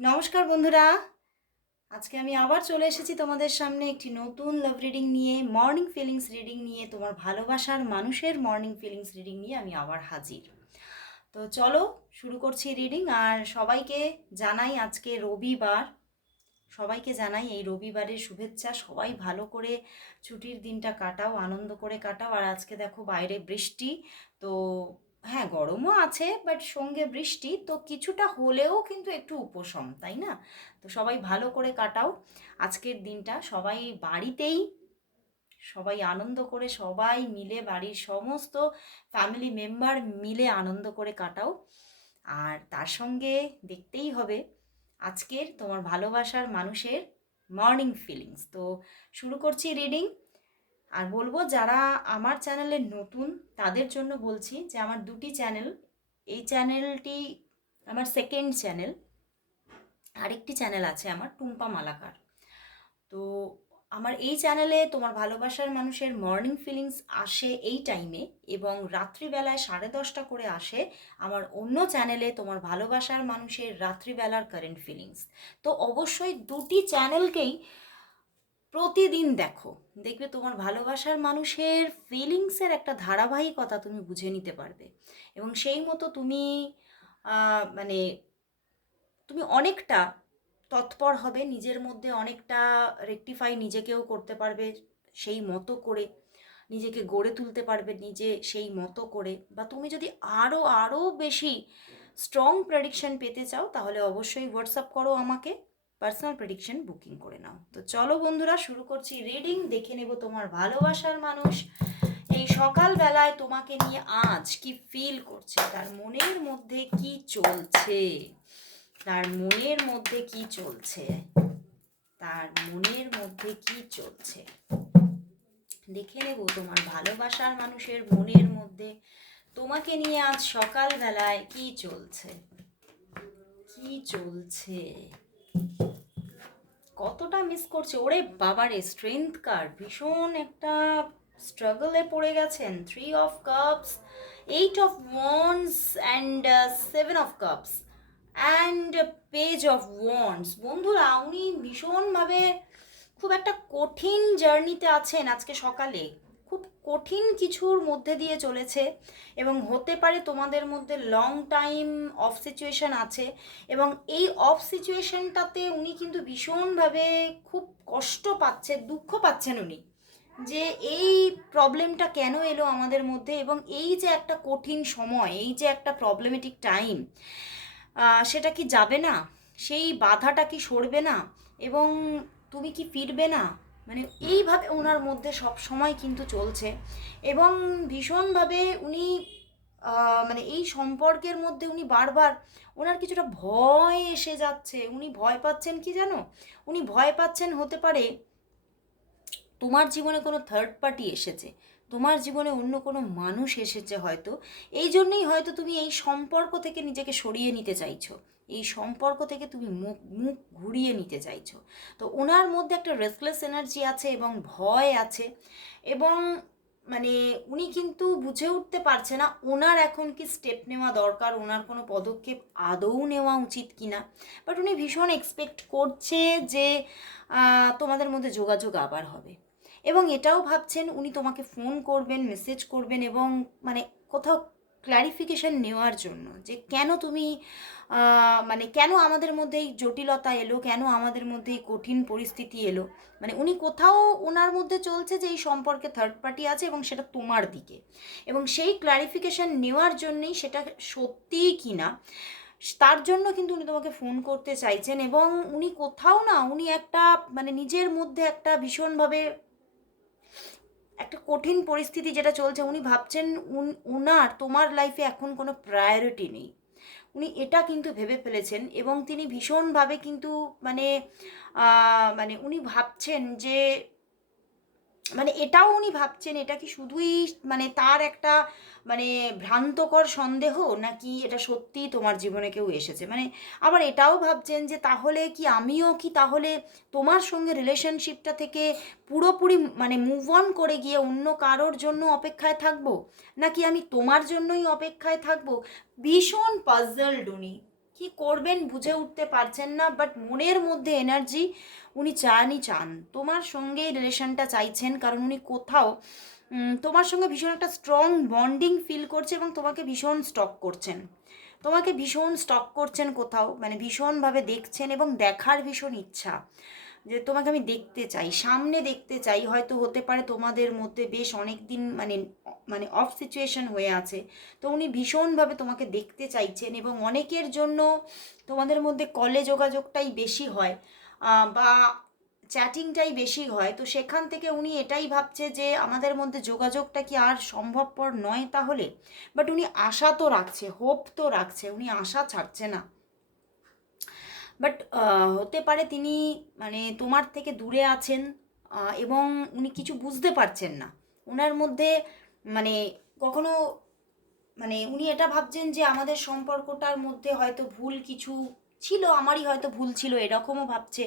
নমস্কার বন্ধুরা। আজকে আমি আবার চলে এসেছি তোমাদের সামনে একটি নতুন লাভ রিডিং নিয়ে মর্নিং ফিলিংস রিডিং নিয়ে, তোমার ভালোবাসার মানুষের মর্নিং ফিলিংস রিডিং নিয়ে আমি আবার হাজির। তো চলো শুরু করছি রিডিং আর সবাইকে জানাই আজকে রবিবার। সবাইকে জানাই এই রবিবারের শুভেচ্ছা। সবাই ভালো করে ছুটির দিনটা কাটাও, আনন্দ করে কাটাও। আর আজকে দেখো বাইরে বৃষ্টি, তো হ্যাঁ গরমও আছে বাট সঙ্গে বৃষ্টি, তো কিছুটা হলেও কিন্তু একটু উপশম, তাই না? তো সবাই ভালো করে কাটাও। আজকের দিনটা সবাই বাড়িতেই, সবাই আনন্দ করে সবাই মিলে বাড়ির সমস্ত ফ্যামিলি মেম্বার মিলে আনন্দ করে কাটাও। আর তার সঙ্গে দেখতেই হবে, আজকের তোমার ভালোবাসার মানুষের মর্নিং ফিলিংস তো শুরু করছি রিডিং আর বলব যারা আমার চ্যানেলে নতুন, তাদের জন্য বলছি যে আমার দুটি চ্যানেল, এই চ্যানেলটি আমার সেকেন্ড চ্যানেল আরেকটি চ্যানেল আছে আমার, টুম্পা মালাকার। তো আমার এই চ্যানেলে তোমার ভালোবাসার মানুষের মর্নিং ফিলিংস আসে এই টাইমে এবং রাত্রিবেলায় সাড়ে দশটা করে আসে আমার অন্য চ্যানেলে তোমার ভালোবাসার মানুষের রাত্রিবেলার কারেন্ট ফিলিংস তো অবশ্যই দুটি চ্যানেলকেই প্রতিদিন দেখো, দেখবে তোমার ভালোবাসার মানুষের ফিলিংসের একটা ধারাবাহিকতা তুমি বুঝে নিতে পারবে। এবং সেই মতো তুমি মানে তুমি অনেকটা তৎপর হবে, নিজের মধ্যে অনেকটা রেকটিফাই নিজেকেও করতে পারবে, সেই মতো করে নিজেকে গড়ে তুলতে পারবে নিজে সেই মতো করে। বা তুমি যদি আরও আরও বেশি স্ট্রং প্রেডিকশন পেতে চাও, তাহলে অবশ্যই হোয়াটসঅ্যাপ করো আমাকে। পার্সোনাল প্রেডিকশন বুকিং করে নাও। তো চলো বন্ধুরা, শুরু করছি রিডিং দেখে নেব তোমার ভালোবাসার মানুষ। এই সকালবেলায় তোমাকে নিয়ে আজ কি ফিল করছে? তার মনের মধ্যে কি চলছে? তার মনের মধ্যে কি চলছে? তার মনের মধ্যে কি চলছে? দেখে নেব তোমার ভালোবাসার মানুষের মনের মধ্যে তোমাকে নিয়ে আজ সকালবেলায় কি চলছে? কি চলছে? কতটা মিস করছে? ওরে বাবারে স্ট্রেংথ কার্ড ভীষণ একটা স্ট্রাগলে পড়ে গেছেন। Three of cups eight of wands and seven of cups and page of wands বন্ধুরা, উনি ভীষণভাবে খুব একটা কঠিন জার্নিতে আছেন আজকে সকালে। কঠিন কিছুর মধ্যে দিয়ে চলেছে এবং হতে পারে তোমাদের মধ্যে লং টাইম অফ সিচুয়েশান আছে এবং এই অফ সিচুয়েশনটাতে উনি কিন্তু ভীষণভাবে খুব কষ্ট পাচ্ছে, দুঃখ পাচ্ছেন উনি যে এই প্রবলেমটা কেন এলো আমাদের মধ্যে এবং এই যে একটা কঠিন সময়, এই যে একটা প্রবলেমেটিক টাইম সেটা কি যাবে না? সেই বাধাটা কি সরবে না? এবং তুমি কি ফিরবে না? মানে এইভাবে ওনার মধ্যে সব সময় কিন্তু চলছে। এবং ভীষণভাবে উনি মানে এই সম্পর্কের মধ্যে উনি বারবার ওনার কিছুটা ভয় এসে যাচ্ছে। উনি ভয় পাচ্ছেন কি জানো? উনি ভয় পাচ্ছেন হতে পারে তোমার জীবনে কোনো থার্ড পার্টি এসেছে, তোমার জীবনে অন্য কোনো মানুষ এসেছে হয়তো। এই জন্যই হয়তো তুমি এই সম্পর্ক থেকে নিজেকে সরিয়ে নিতে চাইছো। এই সম্পর্ক থেকে তুমি মুখ মুখ ঘুরিয়ে নিতে চাইছো। তো ওনার মধ্যে একটা রেসলেস এনার্জি আছে এবং ভয় আছে এবং মানে উনি কিন্তু বুঝে উঠতে পারছে না ওনার এখন কি স্টেপ নেওয়া দরকার, ওনার কোনো পদক্ষেপ আদৌ নেওয়া উচিত কিনা। বাট উনি ভীষণ এক্সপেক্ট করছে যে তোমাদের মধ্যে যোগাযোগ আবার হবে। এবং এটাও ভাবছেন উনি তোমাকে ফোন করবেন মেসেজ করবেন এবং মানে কোথাও ক্ল্যারিফিকেশন নেওয়ার জন্য যে কেন তুমি মানে কেন আমাদের মধ্যে এই জটিলতা এলো, কেন আমাদের মধ্যে এই কঠিন পরিস্থিতি এলো? মানে উনি কোথাও ওনার মধ্যে চলছে যে এই সম্পর্কে থার্ড পার্টি আছে এবং সেটা তোমার দিকে। এবং সেই ক্ল্যারিফিকেশন নেওয়ার জন্যই সেটা সত্যিই কি না, তার জন্য কিন্তু উনি তোমাকে ফোন করতে চাইছেন এবং উনি কোথাও না, উনি একটা মানে নিজের মধ্যে একটা ভীষণভাবে কঠিন পরিস্থিতি যেটা চলছে, উনি ভাবছেন উন- উনার, তোমার লাইফে এখন কোনো প্রায়োরিটি নেই। উনি এটা কিন্তু ভেবে ফেলেছেন এবং তিনি ভীষণভাবে কিন্তু মানে মানে উনি ভাবছেন যে মানে এটাও উনি ভাবছেন, এটা কি শুধুই মানে তার একটা মানে ভ্রান্তকর সন্দেহ, নাকি এটা সত্যিই তোমার জীবনে কেউ এসেছে? মানে আবার এটাও ভাবছেন যে তাহলে কি আমিও কি তাহলে তোমার সঙ্গে রিলেশনশিপটা থেকে পুরোপুরি মানে মুভ অন করে গিয়ে অন্য কারোর জন্য অপেক্ষায় থাকব? নাকি আমি তোমার জন্যই অপেক্ষায় থাকব? ভীষণ পাজলড উনি। কি করবেন বুঝে উঠতে পারছেন না বাট মনের মধ্যে এনার্জি উনি চানই চান। তোমার সঙ্গে রিলেশনটা চাইছেন, কারণ উনি কোথাও তোমার সঙ্গে ভীষণ একটা স্ট্রং বন্ডিং ফিল করছে এবং তোমাকে ভীষণ স্টক করছেন। তোমাকে ভীষণ স্টক করছেন কোথাও মানে ভীষণভাবে দেখছেন এবং দেখার ভীষণ ইচ্ছা। যে তোমাকে আমি দেখতে চাই, সামনে দেখতে চাই, হয়তো হতে পারে তোমাদের মধ্যে বেশ অনেক দিন মানে মানে অফ সিচুয়েশন হয়ে আছে। তো উনি ভীষণভাবে তোমাকে দেখতে চাইছেন এবং অনেকের জন্য তোমাদের মধ্যে কলে যোগাযোগটাই বেশি হয় বা চ্যাটিংটাই বেশি হয়। তো সেখান থেকে উনি এটাই ভাবছে যে আমাদের মধ্যে যোগাযোগটা কি আর সম্ভবপর নয় তাহলে? বাট উনি আশা তো রাখছে হোপ তো রাখছে, উনি আশা ছাড়ছে না। বাট হতে পারে তিনি মানে তোমার থেকে দূরে আছেন এবং উনি কিছু বুঝতে পারছেন না। ওনার মধ্যে মানে কখনো মানে উনি এটা ভাবছেন যে আমাদের সম্পর্কটার মধ্যে হয়তো ভুল কিছু ছিল, আমারই হয়তো ভুল ছিল, এরকমও ভাবছে।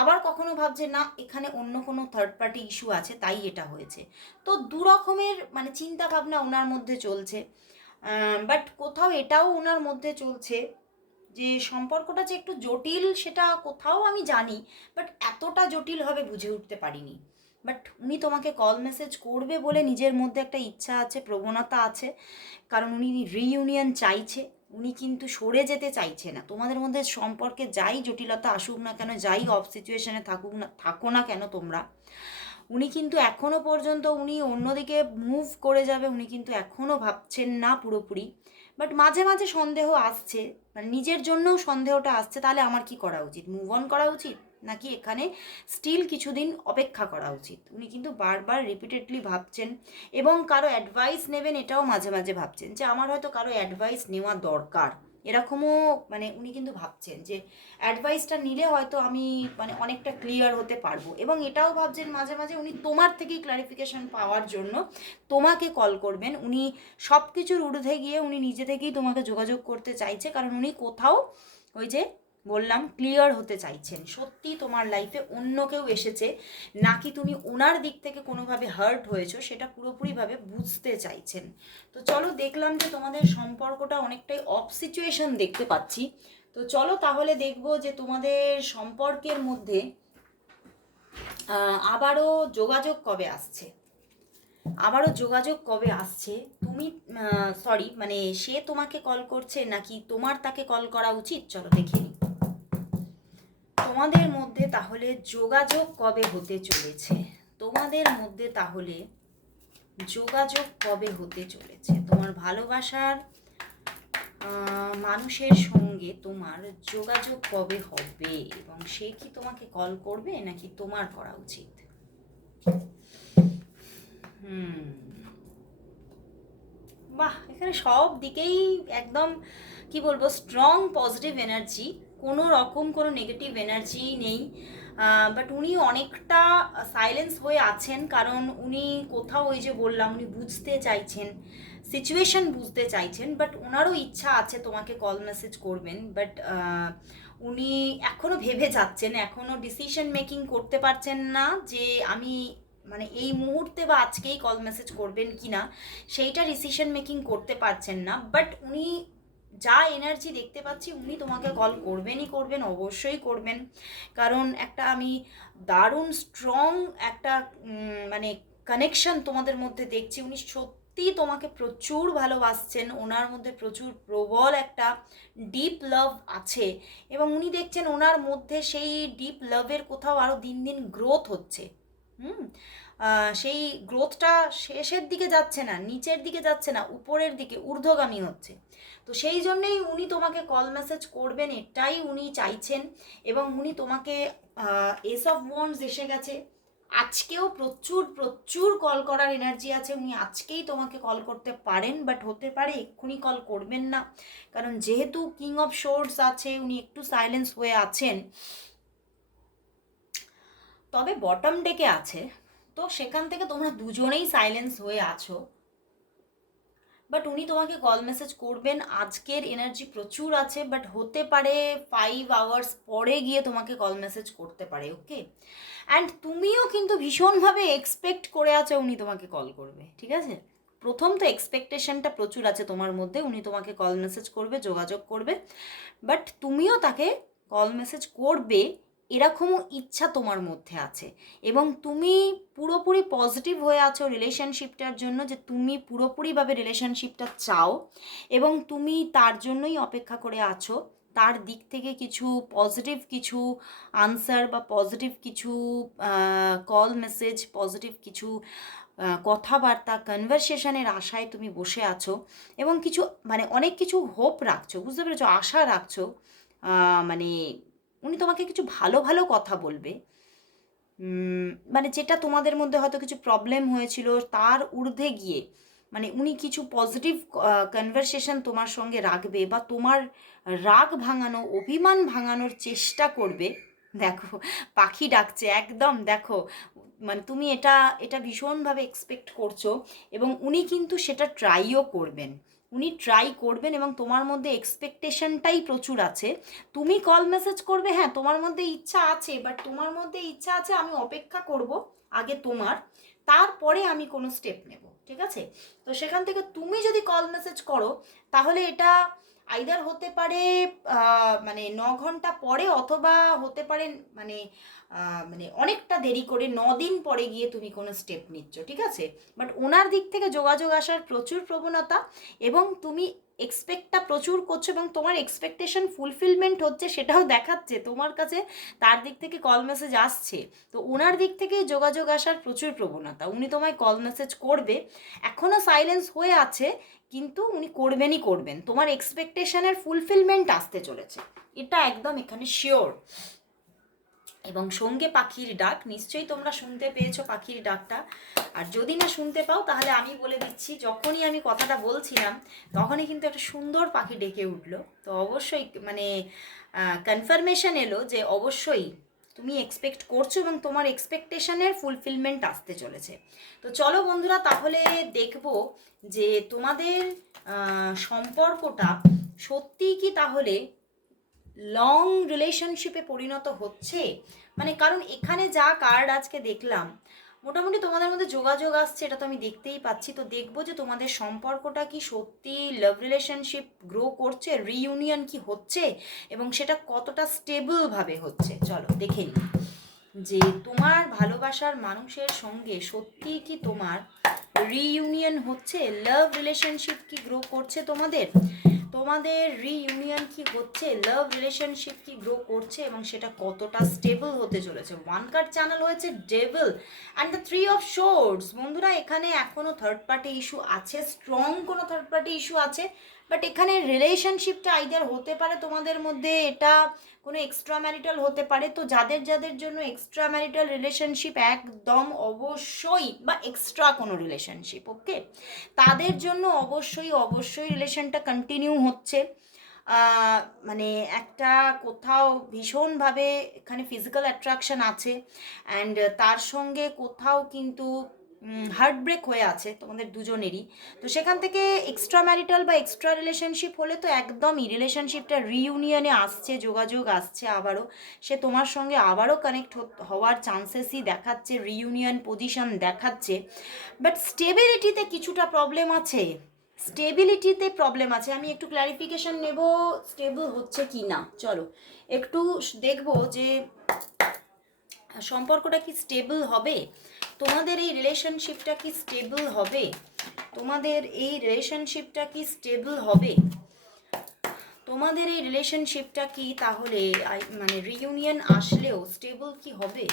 আবার কখনো ভাবছে, না, এখানে অন্য কোনো থার্ড পার্টি ইস্যু আছে, তাই এটা হয়েছে। তো দু রকমের মানে চিন্তা ভাবনা ওনার মধ্যে চলছে। বাট কোথাও এটাও ওনার মধ্যে চলছে যে সম্পর্কটা যে একটু জটিল সেটা কোথাও আমি জানি বাট এতটা জটিল হবে বুঝে উঠতে পারিনি। বাট উনি তোমাকে কল মেসেজ করবে বলে নিজের মধ্যে একটা ইচ্ছা আছে, প্রবণতা আছে, কারণ উনি রিইউনিয়ন চাইছে, উনি কিন্তু সরে যেতে চাইছে না। তোমাদের মধ্যে সম্পর্কে যাই জটিলতা আসুক না কেন, যাই অফ সিচুয়েশনে থাকুক না, থাকো না কেন তোমরা, উনি কিন্তু এখনও পর্যন্ত উনি অন্যদিকে মুভ করে যাবে, উনি কিন্তু এখনও ভাবছেন না পুরোপুরি। বাট মাঝে মাঝে সন্দেহ আসছে। মানে নিজের জন্যও সন্দেহটা আসছে, তাহলে আমার কি করা উচিত? মুভ অন করা উচিত? নাকি এখানে স্টিল কিছুদিন অপেক্ষা করা উচিত? উনি কিন্তু বারবার রিপিটেডলি ভাবছেন এবং কারও অ্যাডভাইস নেবেন এটাও মাঝে মাঝে ভাবছেন যে আমার হয়তো কারও অ্যাডভাইস নেওয়া দরকার। এরকমও মানে উনি কিন্তু ভাবছেন যে অ্যাডভাইসটা নিলে হয়তো আমি মানে অনেকটা ক্লিয়ার হতে পারব। এবং এটাও ভাবছেন মাঝে মাঝে উনি তোমার থেকেই ক্লারিফিকেশন পাওয়ার জন্য তোমাকে কল করবেন। উনি সব কিছুর ঊর্ধ্বে গিয়ে উনি নিজে থেকেই তোমাকে যোগাযোগ করতে চাইছে, কারণ উনি কোথাও ওই যে বললাম ক্লিয়ার হতে চাইছেন। সত্যি তোমার লাইফে অন্য কেউ এসেছে, নাকি তুমি ওনার দিক থেকে কোনোভাবে হার্ট হয়েছো, সেটা পুরোপুরিভাবে বুঝতে চাইছেন। তো চলো দেখলাম যে তোমাদের সম্পর্কটা অনেকটাই অফ সিচুয়েশন দেখতে পাচ্ছি। তো চলো তাহলে দেখব যে তোমাদের সম্পর্কের মধ্যে আবারও যোগাযোগ কবে আসছে? আবারও যোগাযোগ কবে আসছে? তুমি সরি মানে সে তোমাকে কল করছে নাকি তোমার তাকে কল করা উচিত? চলো দেখে তোমাদের মধ্যে তাহলে যোগাযোগ কবে হতে চলেছে? তোমাদের মধ্যে তাহলে যোগাযোগ কবে হতে চলেছে? তোমার ভালোবাসার মানুষের সঙ্গে তোমার যোগাযোগ কবে হবে? এবং সে কি তোমাকে কল করবে নাকি তোমার করা উচিত? হুম। বাহ, এখানে সব দিকেই একদম, কি বলব স্ট্রং পজিটিভ এনার্জি কোনো রকম কোনো নেগেটিভ এনার্জি নেই বাট উনি অনেকটা সাইলেন্স হয়ে আছেন কারণ উনি কোথাও ওই যে বললাম উনি বুঝতে চাইছেন সিচুয়েশন বুঝতে চাইছেন বাট ওনারও ইচ্ছা আছে তোমাকে কল মেসেজ করবেন বাট উনি এখনও ভেবে যাচ্ছেন এখনও ডিসিশন মেকিং করতে পারছেন না যে আমি মানে এই মুহূর্তে বা আজকেই কল মেসেজ করবেন কি না সেইটা ডিসিশন মেকিং করতে পারছেন না বাট উনি যা এনার্জি দেখতে পাচ্ছি উনি তোমাকে কল করবেনই করবেন, অবশ্যই করবেন। কারণ একটা আমি দারুণ স্ট্রং একটা মানে কানেকশন তোমাদের মধ্যে দেখছি। উনি সত্যি তোমাকে প্রচুর ভালোবাসছেন। ওনার মধ্যে প্রচুর প্রবল একটা ডিপ লাভ আছে। এবং উনি দেখছেন ওনার মধ্যে সেই ডিপ লাভের কোথাও আরও দিন দিন গ্রোথ হচ্ছে। হুম? সেই গ্রোথটা শেষের দিকে যাচ্ছে না, নিচের দিকে যাচ্ছে না, উপরের দিকে, ঊর্ধ্বগামী হচ্ছে। তো সেই জন্যেই উনি তোমাকে কল মেসেজ করবেন, এটাই উনি চাইছেন এবং উনি তোমাকে এস অফ ওয়ান্স এসে গেছে। আজকেও প্রচুর প্রচুর কল করার এনার্জি আছে। উনি আজকেই তোমাকে কল করতে পারেন বাট হতে পারে এক্ষুনি কল করবেন না। কারণ যেহেতু কিং অফ শোর্স আছে, উনি একটু সাইলেন্স হয়ে আছেন। তবে বটম ডেকে আছে। তো সেখান থেকে তোমরা দুজনেই সাইলেন্স হয়ে আছো। বাট উনি তোমাকে কল মেসেজ করবেন। আজকের এনার্জি প্রচুর আছে বাট হতে পারে ফাইভ আওয়ার্স পরে গিয়ে তোমাকে কল মেসেজ করতে পারে ওকে অ্যান্ড তুমিও কিন্তু ভীষণভাবে এক্সপেক্ট করে আছো উনি তোমাকে কল করবে, ঠিক আছে? প্রথম তো এক্সপেকটেশনটা প্রচুর আছে তোমার মধ্যে, উনি তোমাকে কল মেসেজ করবে, যোগাযোগ করবে। বাট তুমিও তাকে কল মেসেজ করবে এরকমও ইচ্ছা তোমার মধ্যে আছে। এবং তুমি পুরোপুরি পজিটিভ হয়ে আছো রিলেশনশিপটার জন্য যে তুমি পুরোপুরিভাবে রিলেশনশিপটা চাও এবং তুমি তার জন্যই অপেক্ষা করে আছো। তার দিক থেকে কিছু পজিটিভ কিছু আনসার বা পজিটিভ কিছু কল মেসেজ পজিটিভ কিছু কথাবার্তা কনভারসেশনের আশায় তুমি বসে আছো এবং কিছু মানে অনেক কিছু হোপ রাখছো, বুঝতে পেরেছ? আশা রাখছো মানে উনি তোমাকে কিছু ভালো ভালো কথা বলবে। মানে যেটা তোমাদের মধ্যে হয়তো কিছু প্রবলেম হয়েছিল, তার ঊর্ধ্বে গিয়ে মানে উনি কিছু পজিটিভ কনভারসেশন তোমার সঙ্গে রাখবে বা তোমার রাগ ভাঙানো, অভিমান ভাঙানোর চেষ্টা করবে। দেখো, পাখি ডাকছে, একদম দেখো মানে তুমি এটা এটা ভীষণভাবে এক্সপেক্ট করছ এবং উনি কিন্তু সেটা ট্রাইও করবেন। উনি ট্রাই করবেন এবং তোমার মধ্যে এক্সপেকটেশনটাই প্রচুর আছে। তুমি কল মেসেজ করবে হ্যাঁ তোমার মধ্যে ইচ্ছা আছে বাট তোমার মধ্যে ইচ্ছা আছে, আমি অপেক্ষা করব আগে তোমার, তারপরে আমি কোনো স্টেপ নেব, ঠিক আছে? তো সেখান থেকে তুমি যদি কল মেসেজ করো, তাহলে এটা আইদার হতে পারে মানে ন ঘণ্টা পরে অথবা হতে পারে মানে মানে অনেকটা দেরি করে দিন পরে গিয়ে তুমি কোনো স্টেপ নিচ্ছ, ঠিক আছে? বাট ওনার দিক থেকে যোগাযোগ আসার প্রচুর প্রবণতা এবং তুমি এক্সপেক্টটা প্রচুর করছ এবং তোমার এক্সপেকটেশন ফুলফিলমেন্ট হচ্ছে সেটাও দেখাচ্ছে, তোমার কাছে তার দিক থেকে কল মেসেজ আসছে। তো ওনার দিক থেকে যোগাযোগ আসার প্রচুর প্রবণতা, উনি তোমায় কল মেসেজ করবে এখনও সাইলেন্স হয়ে আছে, কিন্তু উনি করবেনই করবেন, তোমার এক্সপেকটেশনের ফুলফিলমেন্ট আসতে চলেছে, এটা একদম এখানে শিওর এবং সঙ্গে পাখির ডাক, নিশ্চয়ই তোমরা শুনতে পেয়েছ পাখির ডাকটা। আর যদি না শুনতে পাও, তাহলে আমি বলে দিচ্ছি, যখনই আমি কথাটা বলছিলাম, তখনই কিন্তু একটা সুন্দর পাখি ডেকে উঠল। তো অবশ্যই মানে কনফার্মেশন এলো যে অবশ্যই তুমি এক্সপেক্ট করছ এবং তোমার এক্সপেকটেশনের ফুলফিলমেন্ট আসতে চলেছে। তো চলো বন্ধুরা, তাহলে দেখব যে তোমাদের সম্পর্কটা সত্যিই কি তাহলে লং রিলেশনশিপে পরিণত হচ্ছে? মানে কারণ এখানে যা কার্ড আজকে দেখলাম, মোটামুটি তোমাদের মধ্যে যোগাযোগ আসছে, এটা তো আমি দেখতেই পাচ্ছি। তো দেখব যে তোমাদের সম্পর্কটা কি সত্যি লাভ রিলেশনশিপ গ্রো করছে রিইউনিয়ন কি হচ্ছে, এবং সেটা কতটা স্টেবলভাবে হচ্ছে? চলো, দেখে নিই। যে তোমার ভালোবাসার মানুষের সঙ্গে সত্যি কি তোমার রিইউনিয়ন হচ্ছে? লাভ রিলেশনশিপ কি গ্রো করছে তোমাদের? তোমাদের রিইউনিয়ন কি হচ্ছে? লাভ রিলেশনশিপ কি গ্রো করছে এবং সেটা কতটা স্টেবল হতে চলেছে? ওয়ান কার্ড চ্যানেল হয়েছে devil and the three of swords বন্ধুরা, এখানে এখনও থার্ড পার্টি ইস্যু আছে স্ট্রং কোনো থার্ড পার্টি ইস্যু আছে বাট এখানে রিলেশনশিপটা আইদার হতে পারে তোমাদের মধ্যে, এটা কোনো এক্সট্রা ম্যারিটাল হতে পারে, তো যাদের যাদের জন্য এক্সট্রা ম্যারিটাল রিলেশনশিপ একদম অবশ্যই বা এক্সট্রা কোনো রিলেশনশিপ ওকে তাদের জন্য অবশ্যই অবশ্যই রিলেশনটা কন্টিনিউ হচ্ছে। মানে একটা কোথাও ভীষণভাবে এখানে ফিজিক্যাল অ্যাট্রাকশন আছে অ্যান্ড তার সঙ্গে কোথাও কিন্তু হার্ট ব্রেক হয়ে আছে তোমাদের দুজনেরই। তো সেখান থেকে এক্সট্রা ম্যারিটাল বা এক্সট্রা রিলেশনশিপ হলে তো একদমই রিলেশনশিপটা রিইউনিয়নে আসছে, যোগাযোগ আসছে আবারও। সে তোমার সঙ্গে আবারও কানেক্ট হওয়ার চান্সেসই দেখাচ্ছে রিইউনিয়ন পজিশন দেখাচ্ছে। বাট স্টেবিলিটিতে কিছুটা প্রবলেম আছে। স্টেবিলিটিতে প্রবলেম আছে। আমি একটু ক্লারিফিকেশন নেব স্টেবল হচ্ছে কি না চলো, একটু দেখব যে সম্পর্কটা কি স্টেবল হবে? তোমাদের এই রিলেশনশিপটা কি স্টেবল হবে? তোমাদের এই রিলেশনশিপটা কি স্টেবল হবে? তোমাদের এই রিলেশনশিপটা কি তাহলে মানে রিইউনিয়ন আসলেও স্টেবল কি হবে?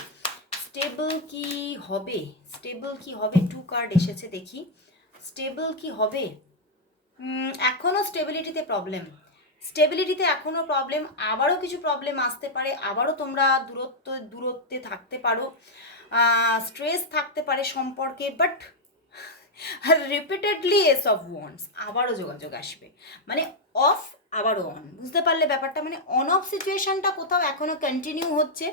স্টেবল কি হবে? স্টেবল কি হবে? টু কার্ড এসেছে দেখি। স্টেবল কি হবে? এখনও স্টেবিলিটিতে প্রবলেম স্টেবিলিটিতে এখনও প্রবলেম আবারও কিছু প্রবলেম আসতে পারে, আবারও তোমরা দূরত্ব, দূরত্বে থাকতে পারো। স্ট্রেস থাকতে পারে সম্পর্কে but repeatedly ace of wands আবারও যোগাযোগ আসবে। মানে অফ আবারও অন বুঝতে পারলে ব্যাপারটা মানে অন অফ সিচুয়েশনটা কোথাও এখনও কন্টিনিউ হচ্ছে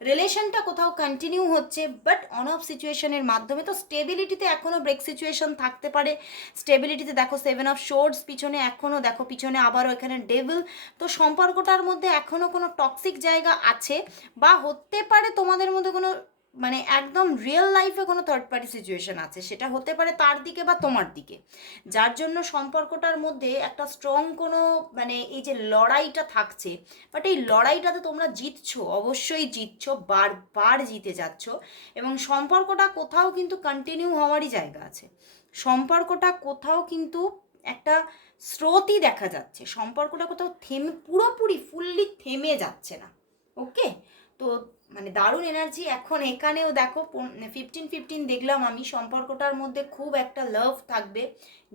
রিলেশনটা কোথাও কন্টিনিউ হচ্ছে বাট অন অফ সিচুয়েশনের মাধ্যমে তো স্টেবিলিটিতে এখনও ব্রেক সিচুয়েশন থাকতে পারে। স্টেবিলিটিতে দেখো সেভেন অফ শোর্টস পিছনে এখনও দেখো পিছনে আবারও এখানে ডেভিল তো সম্পর্কটার মধ্যে এখনও কোনো টক্সিক জায়গা আছে, বা হতে পারে তোমাদের মধ্যে কোনো মানে একদম রিয়েল লাইফে কোনো থার্ড পার্টি সিচুয়েশন আছে। সেটা হতে পারে তার দিকে বা তোমার দিকে। যার জন্য সম্পর্কটার মধ্যে একটা স্ট্রং কোনো মানে এই যে লড়াইটা থাকছে বাট এই লড়াইটাতে তোমরা জিতছো, অবশ্যই জিতছো, বারবার জিতে যাচ্ছ এবং সম্পর্কটা কোথাও কিন্তু কন্টিনিউ হওয়ারই জায়গা আছে। সম্পর্কটা কোথাও কিন্তু একটা স্রোতই দেখা যাচ্ছে। সম্পর্কটা কোথাও থেমে, পুরোপুরি ফুললি থেমে যাচ্ছে না। ওকে তো মানে দারুণ এনার্জি এখন এখানেও দেখো ফিফটিন ফিফটিন দেখলাম আমি, সম্পর্কটার মধ্যে খুব একটা লাভ থাকবে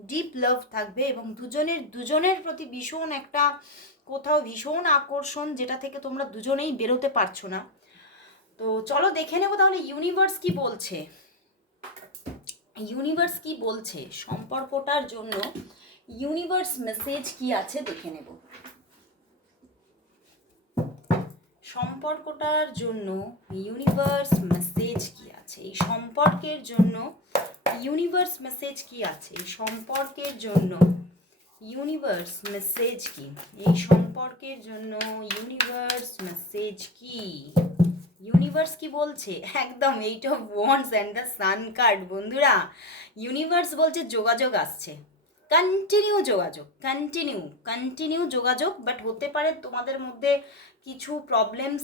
ডিপ লাভ থাকবে এবং দুজনের দুজনের প্রতি ভীষণ একটা, কোথাও ভীষণ আকর্ষণ যেটা থেকে তোমরা দুজনেই বেরোতে পারছ না। তো চলো দেখে নেব তাহলে ইউনিভার্স কি বলছে। ইউনিভার্স কি বলছে? সম্পর্কটার জন্য ইউনিভার্স মেসেজ কি আছে দেখে নেব। সম্পর্কটার জন্য ইউনিভার্স মেসেজ কি আছে? এই সম্পর্কের জন্য ইউনিভার্স মেসেজ কি আছে? এই সম্পর্কের জন্য ইউনিভার্স মেসেজ কি? এই সম্পর্কের জন্য ইউনিভার্স মেসেজ কি? ইউনিভার্স কি বলছে? একদম eight of wands and the sun card বন্ধুরা। ইউনিভার্স বলছে যোগাযোগ আসছে। কন্টিনিউ যোগাযোগ কন্টিনিউ কন্টিনিউ যোগাযোগ বাট হতে পারে তোমাদের মধ্যে কিছু প্রবলেমস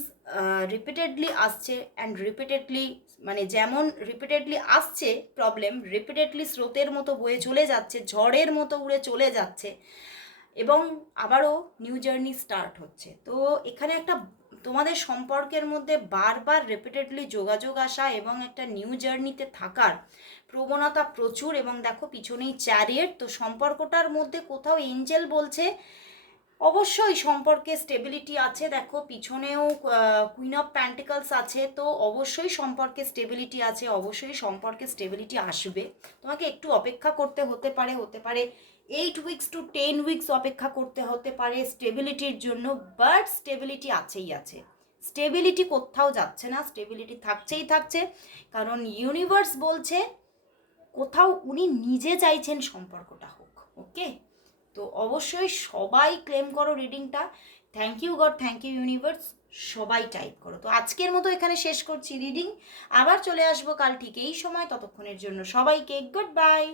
রিপিটেডলি আসছে অ্যান্ড রিপিটেডলি মানে যেমন রিপিটেডলি আসছে প্রবলেম রিপিটেডলি স্রোতের মতো বয়ে চলে যাচ্ছে, ঝড়ের মতো উড়ে চলে যাচ্ছে এবং আবারও নিউ জার্নি স্টার্ট হচ্ছে। তো এখানে একটা তোমাদের সম্পর্কের মধ্যে বারবার রেপিটেডলি যোগাযোগ আসা এবং একটা নিউ জার্নিতে থাকার প্রবণতা প্রচুর এবং দেখো পিছনেই চ্যারিয়েট তো সম্পর্কটার মধ্যে কোথাও এঞ্জেল বলছে অবশ্যই সম্পর্কে স্টেবিলিটি আছে। দেখো, পিছনেও কুইন অফ প্যান্টিকলস আছে, তো অবশ্যই সম্পর্কে স্টেবিলিটি আছে, অবশ্যই সম্পর্কে স্টেবিলিটি আসবে। তোমাকে একটু অপেক্ষা করতে হতে পারে হতে পারে eight weeks to ten weeks অপেক্ষা করতে হতে পারে স্টেবিলিটির জন্য বাট স্টেবিলিটি আছেই আছে। স্টেবিলিটি কোথাও যাচ্ছে না স্টেবিলিটি থাকছেই থাকছে, কারণ ইউনিভার্স বলছে, কোথাও উনি নিজে চাইছেন সম্পর্কটা হোক ওকে তো অবশ্যই সবাই ক্লেম করো রিডিংটা thank you God thank you universe সবাই টাইপ করো। তো আজকের মতো এখানে শেষ করছি রিডিং আবার চলে আসব কাল ঠিক এই সময়। ততক্ষণের জন্য সবাইকে গুড বাই